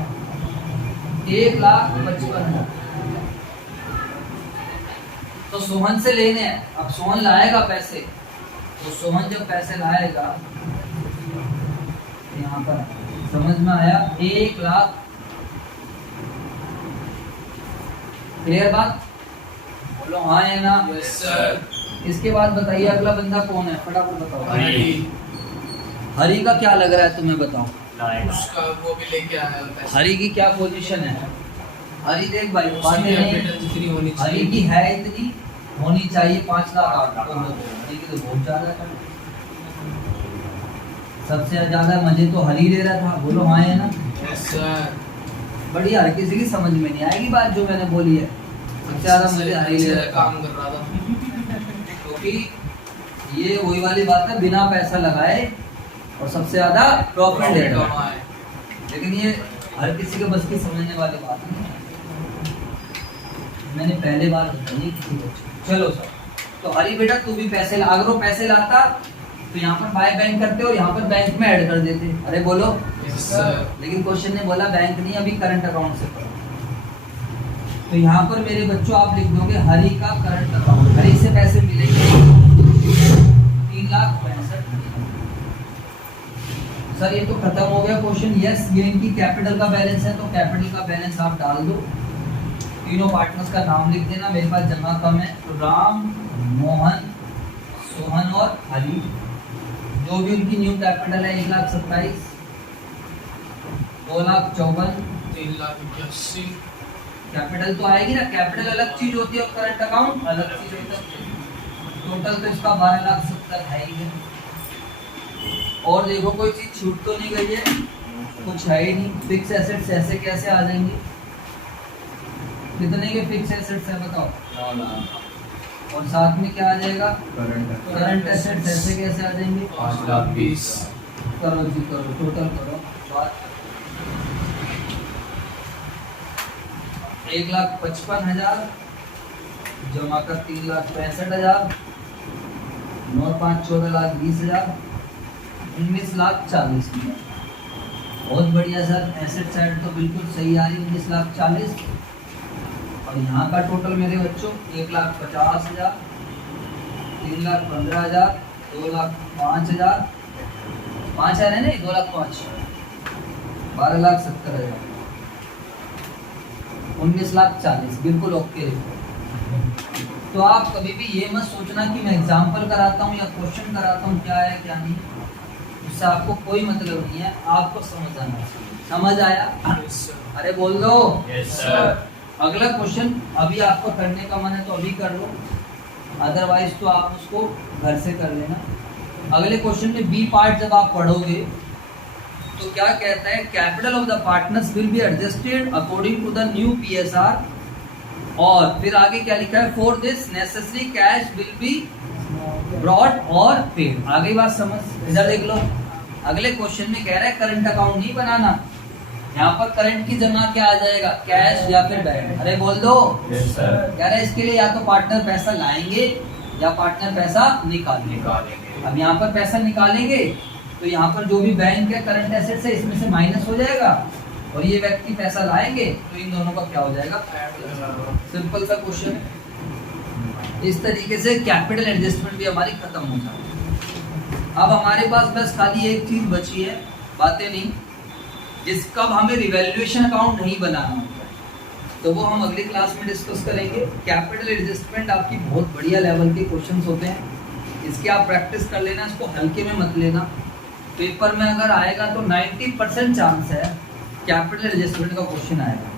1,55,000। तो सोहन से लेने हैं। अब सोहन लाएगा पैसे, तो सोहन जब पैसे लाएगा, यहाँ पर समझ में आया? 1,00,000। क्लियर बात? बोलो हाँ है ना? Yes sir. इसके बाद बताइए अगला बंदा कौन है? फटाफट बताओ। हरी का क्या लग रहा है तुम्हें? बताओ। उसका वो भी लेके आया पैसा। हरी की क्या पोजीशन है? हरी देख भाई, जितनी होनी हरी की है इतनी, होनी चाहिए 5,08,000। हरी की तो बहुत ज्यादा है। सबसे ज्यादा मजे तो हरी ले रहा था। बोलो हाँ है ना? Yes sir. बढ़िया, हर किसी की समझ में नहीं आएगी बात जो मैंने बोली है। सबसे ज्यादा मजे हरी ले रहा था, काम कर रहा था। क्योंकि ये वही वाली बात है, बिना पैसा लगाए और सबसे ज्यादा प्रॉफिट ले रहा है। लेकिन ये हर किसी के बस की समझने वाली बात नहीं है। मैंने पहले बार बताई थी। चलो सर, तो हरी बेटा तू भी पैसे अगर वो पैसे लाता तो यहाँ पर बाय बैंक करते और यहाँ पर बैंक में ऐड कर देते। अरे बोलो। लेकिन क्वेश्चन ने बोला बैंक नहीं, अभी करंट अकाउंट से करो। तो यहाँ पर मेरे बच्चों आप लिख दोगे हरी का करंट अकाउंट। हरी से पैसे मिलेंगे 3,65,000। सर ये तो खत्म हो गया क्वेश्चन। यस, ये इनकी कैपिटल का बैलेंस है, तो कैपिटल का बैलेंस आप डाल दो। तीनों पार्टनर्स का नाम लिख देना, मेरे पास जगह कम है। तो राम, मोहन, सोहन और हरी, जो भी उनकी न्यू कैपिटल है 1,27,000, 2,54,000। 3,81,000। कैपिटल तो आएगी ना, कैपिटल अलग चीज होती है और करंट अकाउंट अलग चीज होता है। टोटल तो इसका 12,70,000 है ही है। और देखो कोई चीज छूट तो नहीं गई है, कुछ है ही नहीं। फिक्स एसेट्स ऐसे कैसे आ जाएंगे? कितने के फिक्स एसेट्स है बताओ? 9 लाख। और साथ में क्या आ जाएगा? करंट करंट एसेट्स ऐसे कैसे आ जाएंगे? 5,20,000। करो जी करो, टोटल करो। 1,55,000 जमा कर 3,65,000, 9 5 14,20,000, 19,40,000। बहुत बढ़िया सर, एसेट साइड तो बिल्कुल सही आ रही है 19,40,000। और यहाँ का टोटल मेरे बच्चों 1,50,000, 3,15,000, 2,05,000, 5 आ रहे नहीं, 2,05,000, 12,70,000, 19,40,000 बिल्कुल ओके। तो आप कभी भी ये मत सोचना कि मैं एग्जाम्पल कराता हूँ या क्वेश्चन कराता हूँ क्या है क्या नहीं, उससे आपको कोई मतलब नहीं है, आपको समझ आना चाहिए। समझ आया? Yes, sir. अरे बोल दो। Yes sir. अगला क्वेश्चन अभी आपको करने का मन है तो अभी कर लो, अदरवाइज तो आप उसको घर से कर लेना। अगले क्वेश्चन में बी पार्ट जब आप पढ़ोगे तो क्या कहता है? Capital of the partners will be adjusted according to the new PSR. और फिर आगे क्या लिखा है? For this necessary cash will be brought और पेड। आगे बात समझ, इधर देख लो। अगले क्वेश्चन में कह रहा है करंट अकाउंट नहीं बनाना, यहाँ पर करंट की जगह क्या आ जाएगा? कैश या फिर बैंक। अरे बोल दो। Yes sir. कह रहा है इसके लिए या तो पार्टनर पैसा लाएंगे या पार्टनर पैसा निकालेंगे। निकालेंगे। अब यहाँ पर पैसा निकालेंगे तो यहाँ पर जो भी बैंक है करंट एसेट्स है इसमें से माइनस हो जाएगा, और ये व्यक्ति पैसा लाएंगे तो इन दोनों का क्या हो जाएगा? सिंपल सा क्वेश्चन है। इस तरीके से कैपिटल एडजस्टमेंट भी हमारी खत्म हो जाती है। अब हमारे पास बस खाली एक चीज बची है, बातें नहीं, जिसका हमें रिवैल्यूएशन अकाउंट नहीं बनाना होता है, तो वो हम अगली क्लास में डिस्कस करेंगे। कैपिटल एडजस्टमेंट आपकी बहुत बढ़िया लेवल के क्वेश्चंस होते हैं, इसकी आप प्रैक्टिस कर लेना, इसको हल्के में मत लेना। पेपर में अगर आएगा तो 90% चांस है कैपिटल एडजस्टमेंट का क्वेश्चन आएगा।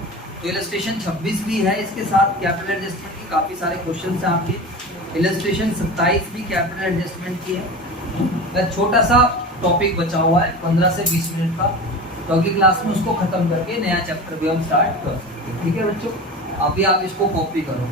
तो इलस्ट्रेशन 26 भी है इसके साथ कैपिटल एडजस्टमेंट की, काफ़ी सारे क्वेश्चन हैं आपके। इलस्ट्रेशन 27 भी कैपिटल एडजस्टमेंट की है। छोटा सा टॉपिक बचा हुआ है 15 से 20 मिनट का, तो अगली क्लास में उसको खत्म करके नया चैप्टर भी हम स्टार्ट कर सकते हैं। ठीक है बच्चों, अभी आप इसको कॉपी करो।